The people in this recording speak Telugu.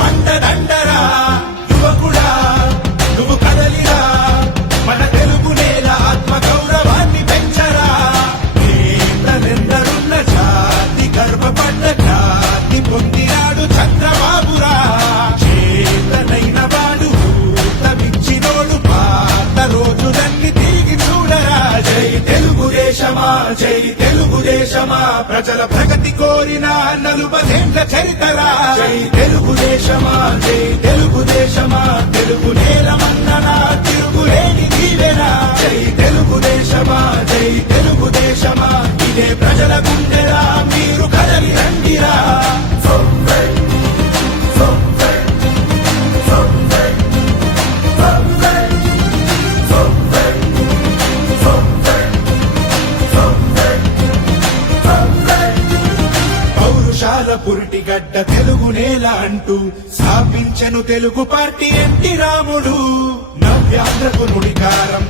అండదండరా యువకుడ దేశమా జై తెలుగుదేశమా? ప్రజల ప్రగతి కోరిన నలుపదేండ్ల చరితరా? జై తెలుగుదేశమా? జై పౌరుషాల పురిటిగడ్డ తెలుగు నేల అంటూ స్థాపించను తెలుగు పార్టీ ఎన్టీ రాముడు. నవ్యాంధ్రకు నుడికారం